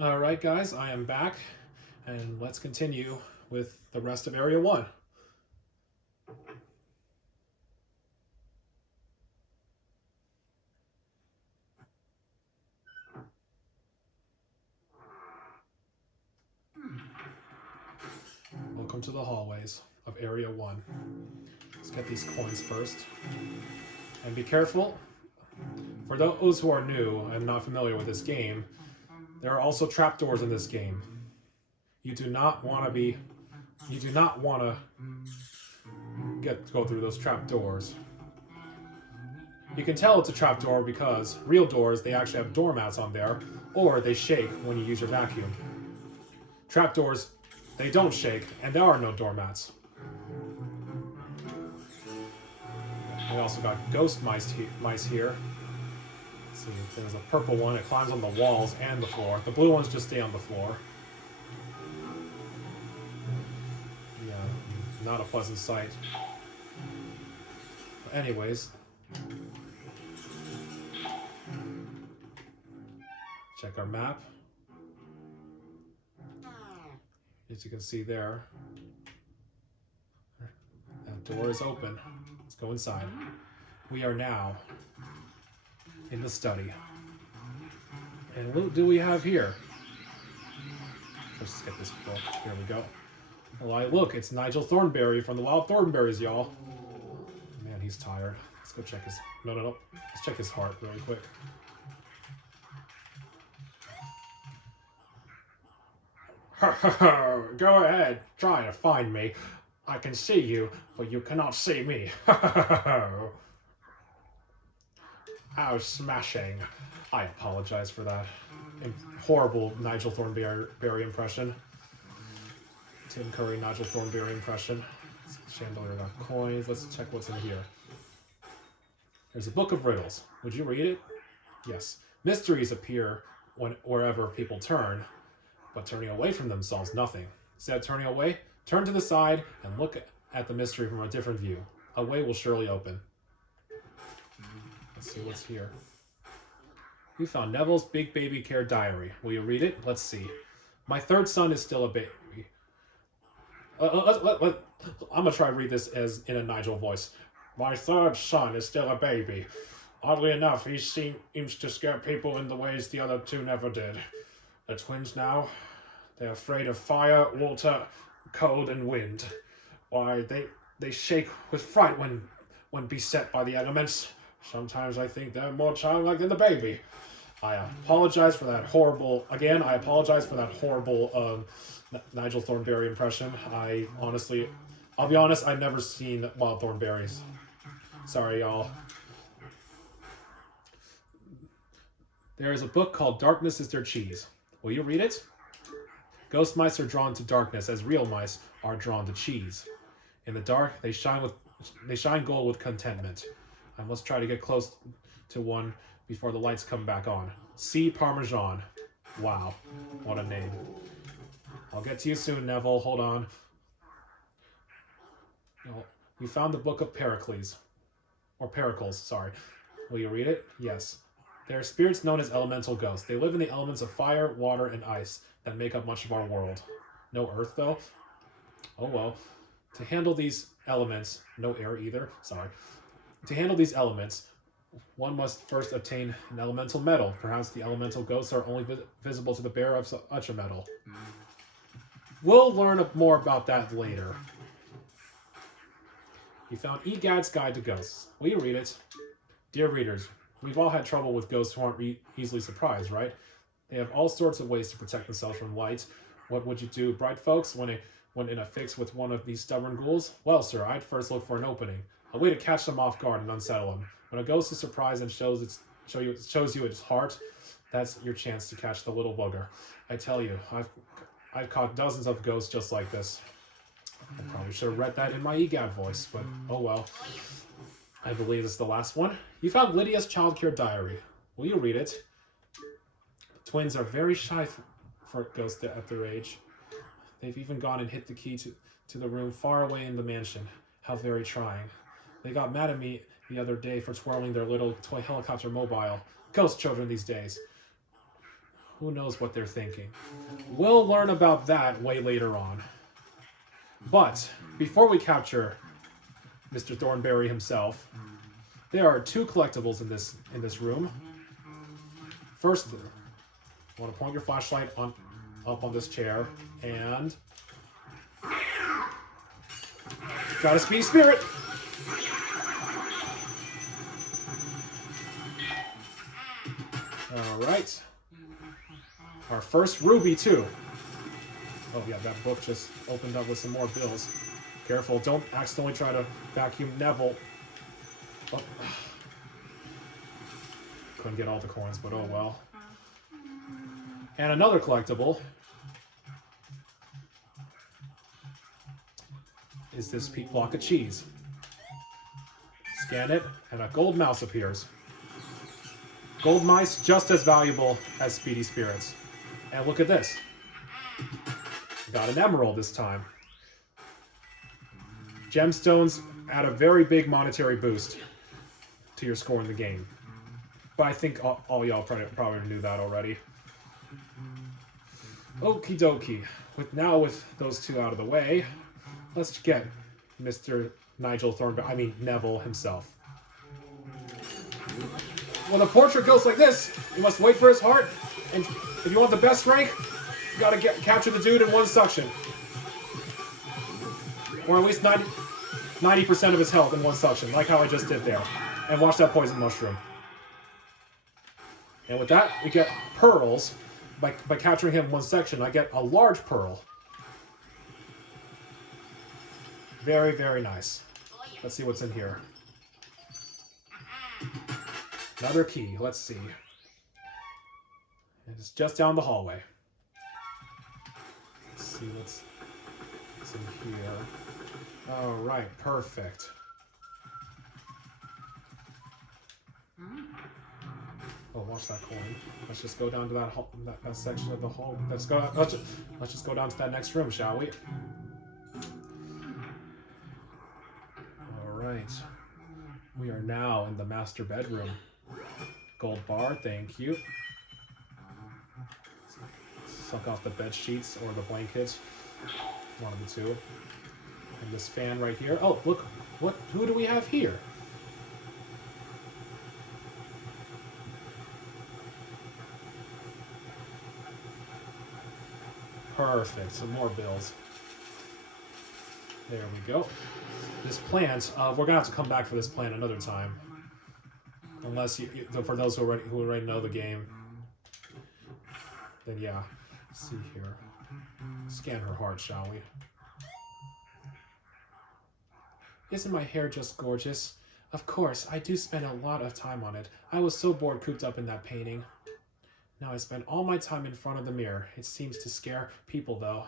Alright guys, I am back, and let's continue with the rest of Area 1. Welcome to the hallways of Area 1. Let's get these coins first. And be careful. For those who are new and not familiar with this game, there are also trapdoors in this game. You do not want to go through those trapdoors. You can tell it's a trapdoor because real doors, they actually have doormats on there, or they shake when you use your vacuum. Trapdoors, they don't shake, and there are no doormats. We also got ghost mice here. Let's see, there's a purple one. It climbs on the walls and the floor. The blue ones just stay on the floor. Yeah, not a pleasant sight. But anyways, check our map. As you can see there, that door is open. Let's go inside. We are now in the study. And what do we have here? Let's get this book. Here we go. Well, look, it's Nigel Thornberry from the Wild Thornberries, y'all. Man, he's tired. Let's go check his... No. Let's check his heart really quick. Go ahead, try to find me. I can see you, but you cannot see me. How smashing. I apologize for that horrible Nigel Thornberry impression. Tim Curry, Nigel Thornberry impression. Chandelier got coins. Let's check what's in here. There's a book of riddles. Would you read it? Yes. Mysteries appear wherever people turn, but turning away from them solves nothing. Instead of turning away, turn to the side and look at the mystery from a different view. A way will surely open. Let's see what's here. You found Neville's Big Baby Care Diary. Will you read it? Let's see. My third son is still a baby. I'm going to try to read this as in a Nigel voice. My third son is still a baby. Oddly enough, he seems to scare people in the ways the other two never did. The twins now, they're afraid of fire, water, cold, and wind. Why, they shake with fright when beset by the elements. Sometimes I think they're more childlike than the baby. I apologize for that horrible... Again, I apologize for that horrible Nigel Thornberry impression. I'll be honest, I've never seen Wild Thornberries. Sorry, y'all. There is a book called Darkness is Their Cheese. Will you read it? Ghost mice are drawn to darkness as real mice are drawn to cheese. In the dark, they shine gold with contentment. I must try to get close to one before the lights come back on. C. Parmesan. Wow, what a name. I'll get to you soon, Neville. Hold on. You found the Book of Pericles. Or Pericles, sorry. Will you read it? Yes. They are spirits known as elemental ghosts. They live in the elements of fire, water, and ice that make up much of our world. No earth, though? Oh well. To handle these elements... No air either? Sorry. To handle these elements, one must first obtain an elemental metal. Perhaps the elemental ghosts are only visible to the bearer of such a metal. We'll learn more about that later. You found EGAD's Guide to Ghosts. Will you read it? Dear readers, we've all had trouble with ghosts who aren't easily surprised, right? They have all sorts of ways to protect themselves from light. What would you do, bright folks, when in a fix with one of these stubborn ghouls? Well, sir, I'd first look for an opening. A way to catch them off guard and unsettle them. When a ghost is surprised and shows you its heart, that's your chance to catch the little bugger. I tell you, I've caught dozens of ghosts just like this. I probably should have read that in my EGAD voice, but oh well. I believe this is the last one. You found Lydia's childcare diary. Will you read it? Twins are very shy for ghosts at their age. They've even gone and hid the key to the room far away in the mansion. How very trying. They got mad at me the other day for twirling their little toy helicopter mobile. Ghost children these days. Who knows what they're thinking? We'll learn about that way later on. But before we capture Mr. Thornberry himself, there are 2 collectibles in this room. First, I want to point your flashlight up on this chair, and got a speedy spirit. All right. Our first ruby too. Oh yeah, that book just opened up with some more bills. Careful, don't accidentally try to vacuum Neville. Oh. Couldn't get all the coins, but oh well. And another collectible is this block of cheese. Scan it, and a gold mouse appears. Gold mice just as valuable as speedy spirits. And look at this. Got an emerald this time. Gemstones add a very big monetary boost to your score in the game. But I think all y'all probably knew that already. Okie dokie. With those 2 out of the way, let's get Mr. Neville himself. When a portrait goes like this, you must wait for his heart, and if you want the best rank, you gotta capture the dude in 1 suction. Or at least 90% of his health in 1 suction, like how I just did there. And watch that poison mushroom. And with that, we get pearls. By capturing him in 1 section, I get a large pearl. Very, very nice. Let's see what's in here. Another key. Let's see. It's just down the hallway. Let's see what's in here. All right, perfect. Oh, watch that coin. Let's just go down to that section of the hall. Let's just go down to that next room, shall we? All right. We are now in the master bedroom. Gold bar, thank you. Suck off the bed sheets or the blankets. One of the 2. And this fan right here. Oh, look. Who do we have here? Perfect. Some more bills. There we go. This plant, we're going to have to come back for this plant another time. Unless, for those who already know the game, then yeah. Let's see here. Scan her heart, shall we? Isn't my hair just gorgeous? Of course, I do spend a lot of time on it. I was so bored cooped up in that painting. Now I spend all my time in front of the mirror. It seems to scare people, though.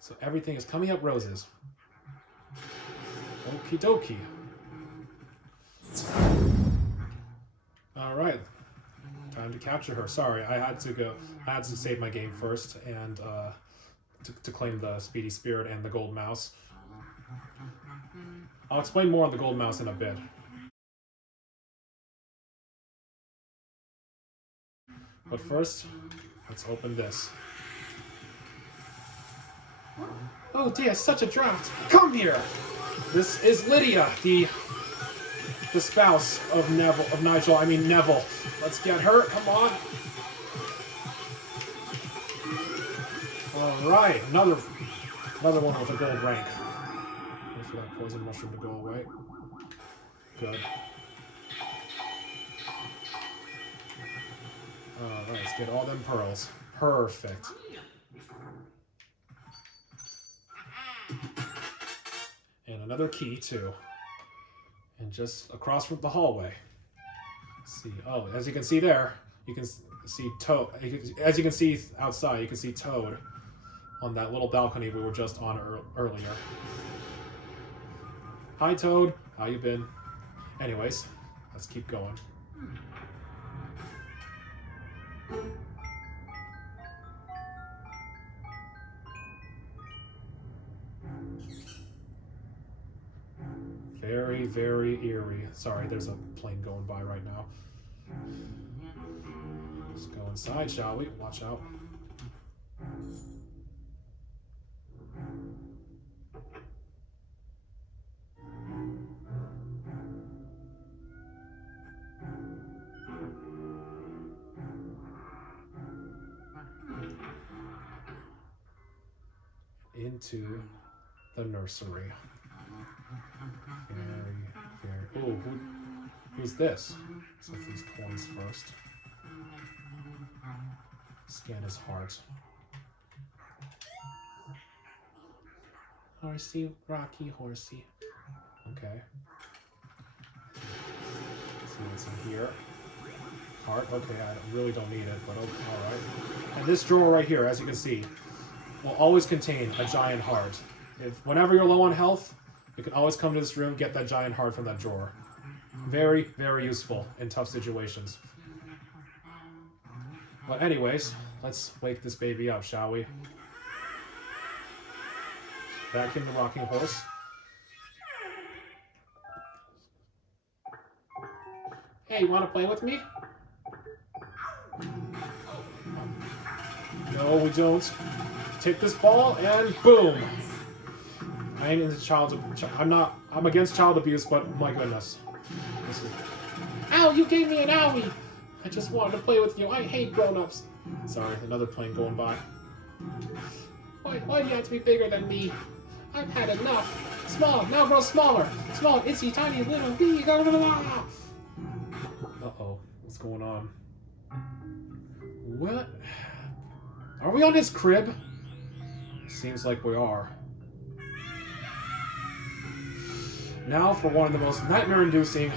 So everything is coming up roses. Okie dokie. All right. Time to capture her. Sorry, I had to save my game first and to claim the speedy spirit and the gold mouse. I'll explain more on the gold mouse in a bit. But first, let's open this. Oh dear, such a draft! Come here! This is Lydia, the spouse of Neville. Let's get her, come on! Alright, another one with a gold rank. Wait for that poison mushroom to go away. Good. Alright, let's get all them pearls. Perfect. And another key, too. And just across from the hallway. Let's see. Oh, as you can see there, you can see Toad. As you can see outside, you can see Toad on that little balcony we were just on earlier. Hi, Toad. How you been? Anyways, let's keep going. Very, very eerie. Sorry, there's a plane going by right now. Let's go inside, shall we? Watch out. Into the nursery. Very. Oh, who's this? Let's get these coins first. Scan his heart. Horsey, Rocky, horsey. Okay. Let's see what's in here. Heart. Okay, I really don't need it, but okay, all right. And this drawer right here, as you can see, will always contain a giant heart. Whenever you're low on health, you can always come to this room, get that giant heart from that drawer. Very, very useful in tough situations. But anyways, let's wake this baby up, shall we? Back in the rocking horse. Hey, you want to play with me? No, we don't. Take this ball and boom. I ain't into I'm against child abuse, but my goodness. Ow, you gave me an owie. I just wanted to play with you. I hate grown-ups. Sorry, another plane going by. Why do you have to be bigger than me? I've had enough. Small, now grow smaller. Small, itsy, tiny, little, big. Uh-oh, what's going on? What? Are we on his crib? Seems like we are. Now for one of the most nightmare-inducing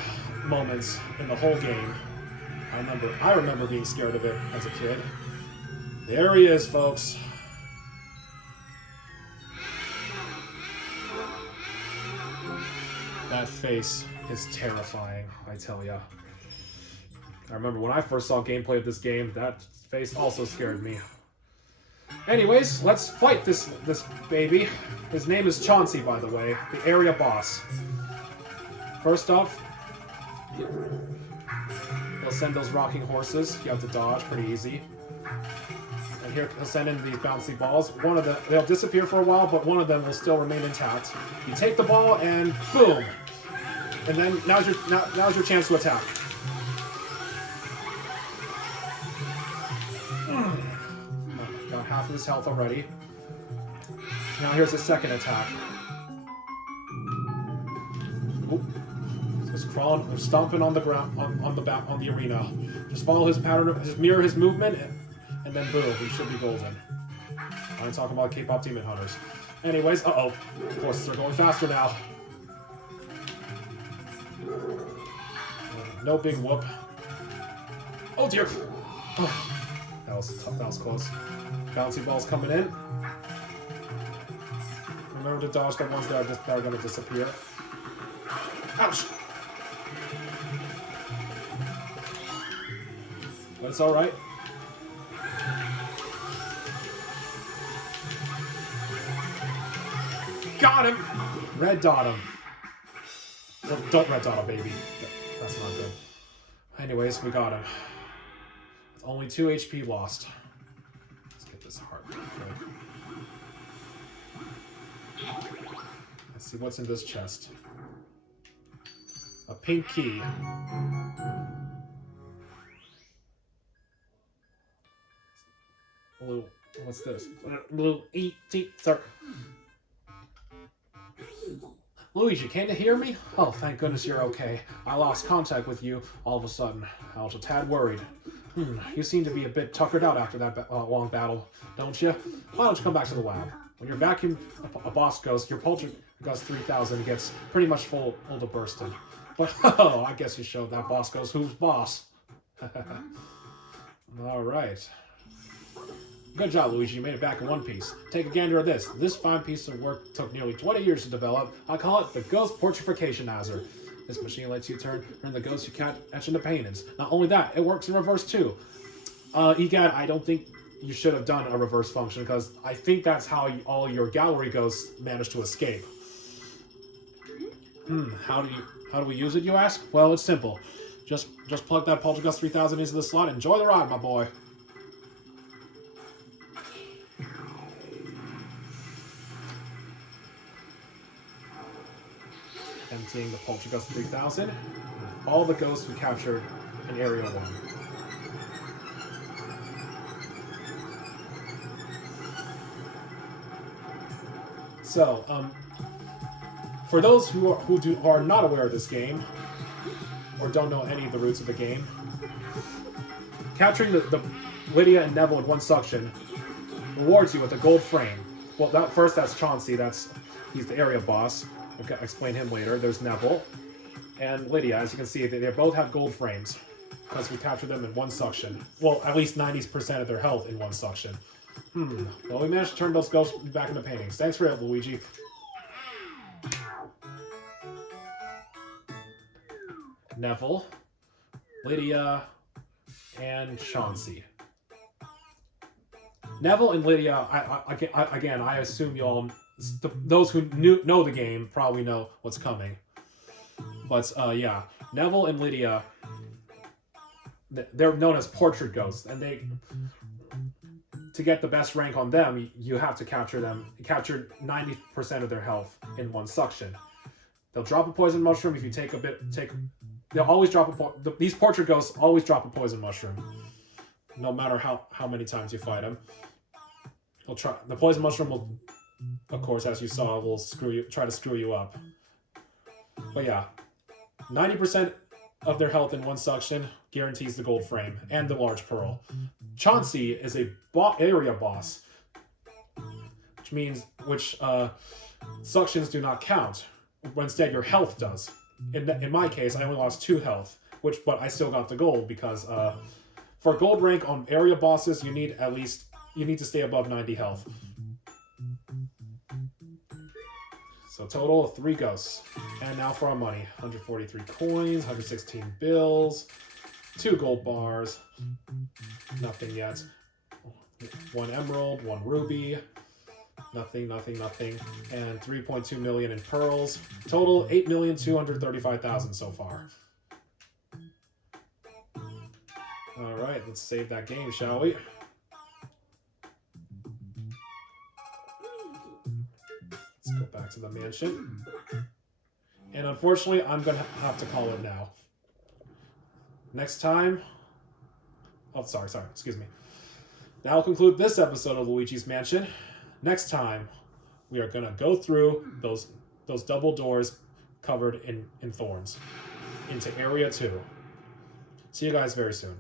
moments in the whole game. I remember being scared of it as a kid. There he is, folks. That face is terrifying, I tell ya. I remember when I first saw gameplay of this game, that face also scared me. Anyways, let's fight this baby. His name is Chauncey, by the way, the area boss. First off, he'll send those rocking horses. You have to dodge, pretty easy. And here he'll send in these bouncy balls. They'll disappear for a while, but one of them will still remain intact. You take the ball and boom. And then now's your chance to attack. Got half of his health already. Now here's his second attack. Oop. Just crawling, or stomping on the ground, on the arena. Just follow his pattern, just mirror his movement, and then boom, he should be golden. I'm talking about K-pop Demon Hunters. Anyways, uh-oh, horses are going faster now. No big whoop. Oh dear. Oh, that was close. Bouncy balls coming in. Remember to dodge the ones that are going to disappear. Ouch! But it's alright. Got him! Red dot him. Well, don't red dot him, baby. That's not good. Anyways, we got him. With only 2 HP lost. Let's get this heart real quick. Let's see what's in this chest. A pink key. Blue. What's this? Blue. Sorry. Luigi, can you hear me? Oh, thank goodness you're okay. I lost contact with you all of a sudden. I was a tad worried. You seem to be a bit tuckered out after that long battle, don't you? Why don't you come back to the lab? When your vacuum a boss ghost, your poltergust 3000 gets pretty much full to bursting. But oh, I guess you showed that boss ghost who's boss. All right. Good job, Luigi. You made it back in one piece. Take a gander at this. This fine piece of work took nearly 20 years to develop. I call it the Ghost Portrification-azer. This machine lets you turn the ghosts you can't etch into paintings. Not only that, it works in reverse too. Egad, I don't think you should have done a reverse function because I think that's how all your gallery ghosts managed to escape. How do we use it, you ask? Well, it's simple. Just plug that Poltergust 3000 into the slot. Enjoy the ride, my boy. Emptying the Poltergust 3000. All the ghosts we captured in Area 1. So, for those who are not aware of this game, or don't know any of the roots of the game, capturing the Lydia and Neville in one suction rewards you with a gold frame. Well, that's Chauncey. He's the area boss. I'll explain him later. There's Neville and Lydia. As you can see, they both have gold frames because we captured them in one suction. Well, at least 90% of their health in one suction. Well, we managed to turn those ghosts back into paintings. Thanks for it, Luigi. Neville, Lydia, and Chauncey. Neville and Lydia, I assume you all, those who know the game probably know what's coming. But yeah, Neville and Lydia, they're known as portrait ghosts, and to get the best rank on them, you have to capture 90% of their health in one suction. They'll drop a poison mushroom if you they'll always drop these portrait ghosts always drop a poison mushroom, no matter how many times you fight them. The poison mushroom will, of course, as you saw, will try to screw you up. But yeah, 90% of their health in one suction guarantees the gold frame and the large pearl. Chauncey is a area boss, which suctions do not count. Instead, your health does. In my case, I only lost 2 health, but I still got the gold because for gold rank on area bosses, you need to stay above 90 health. So total of 3 ghosts. And now for our money. 143 coins, 116 bills, 2 gold bars, nothing yet. 1 emerald, 1 ruby, nothing, and 3.2 million in pearls. Total 8,235,000 so far. Alright, let's save that game, shall we? Let's go back to the mansion. And unfortunately, I'm going to have to call it now. Next time... Oh, sorry, excuse me. That will conclude this episode of Luigi's Mansion. Next time, we are going to go through those double doors covered in thorns into Area 2. See you guys very soon.